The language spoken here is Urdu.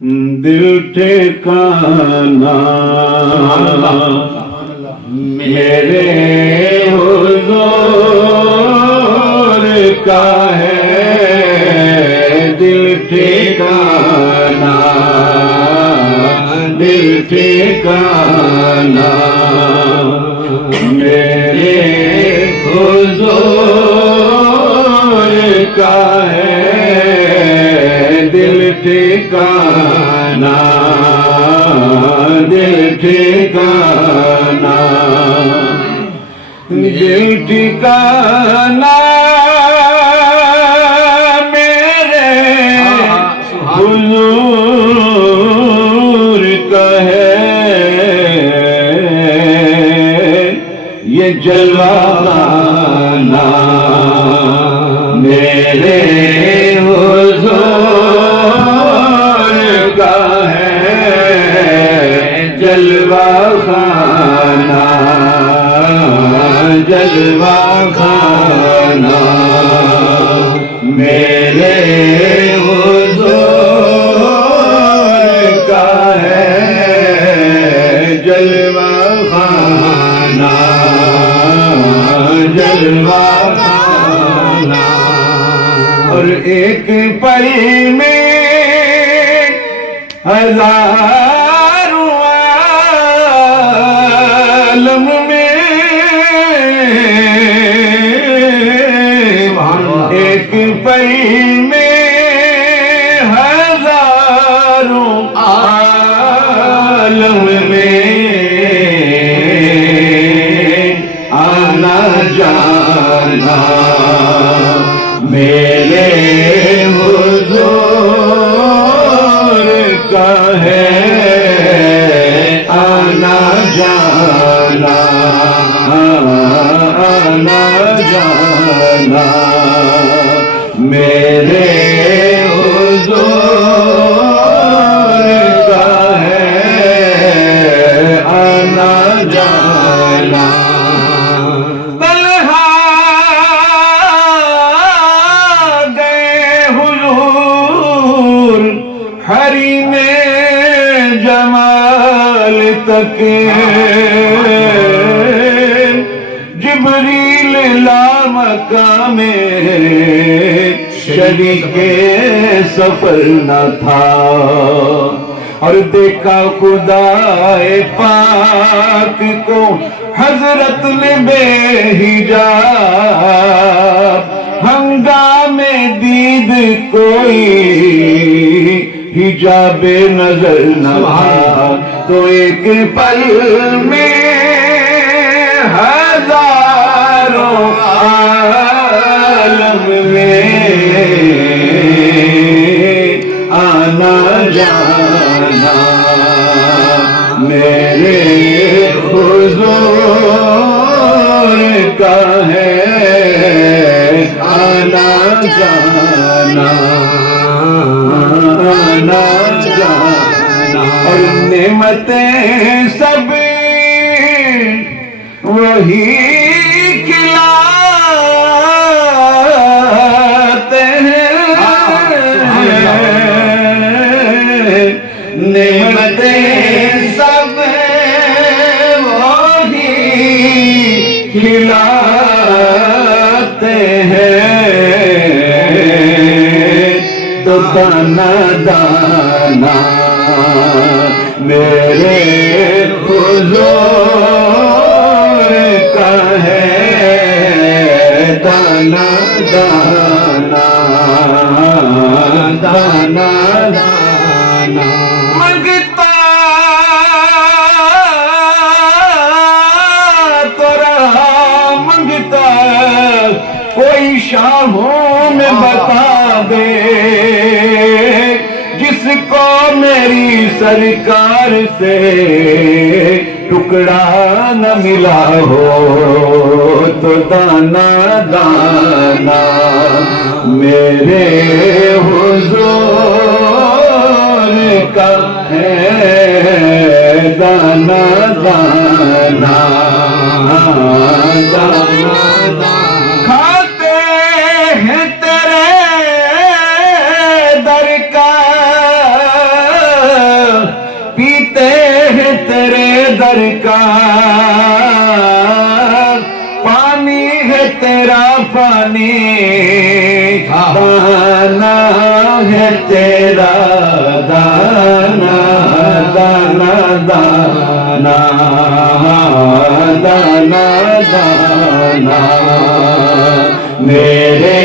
دل ٹھکانا میرے حضور کا ہے، دل ٹھکانا، دل ٹھکانا میرے حضور کا ہے، دل ٹھکانا، دل ٹھکانا، دل ٹھکانا میرے حضور کا ہے، یہ جلوہ خانہ میرے حضور کا ہے، جلوہ خانہ، جلوہ خانہ میرے حضور کا ہے، جلوہ خانہ، جلوہ خانہ، اور ایک پل میں ہزاروں عالم میں، ایک پل میں ہزاروں عالم میں آنا جانا میرے حضور کا ہے، آنا جانا، آنا جانا میرے حضور کا ہے، آنا جانا، حریم جمال تک، جبریل لامقام شریک سفر نہ تھا، اور دیکھا خدا پاک کو حضرت نے بے حجاب، ہنگامے دید کوئی حجاب نظر نہ تھا، تو ایک پل میں ہزاروں عالم میں آنا جانا میرے حضور کا ہے، آنا جانا، آنا جانا، اور نعمتیں سب وہی کھلاتے ہیں، نعمتیں سب وہی کھلاتے ہیں، تو دانا دانا میرے حضور کا ہے، دانا دانا، دانا دانا منگتا تو رہا منگتا، کوئی شاہوں میں بتا دے جس کو میری سرکار سے ٹکڑا نہ ملا ہو، تو دانا دانا میرے حضور کا ہے، دانا دانا، دانا کھاتے ہیں تیرے در کا سرکار پانی ہے تیرا پانی دانا ہے تیرا دانا دانا دانا دانا دانا میرے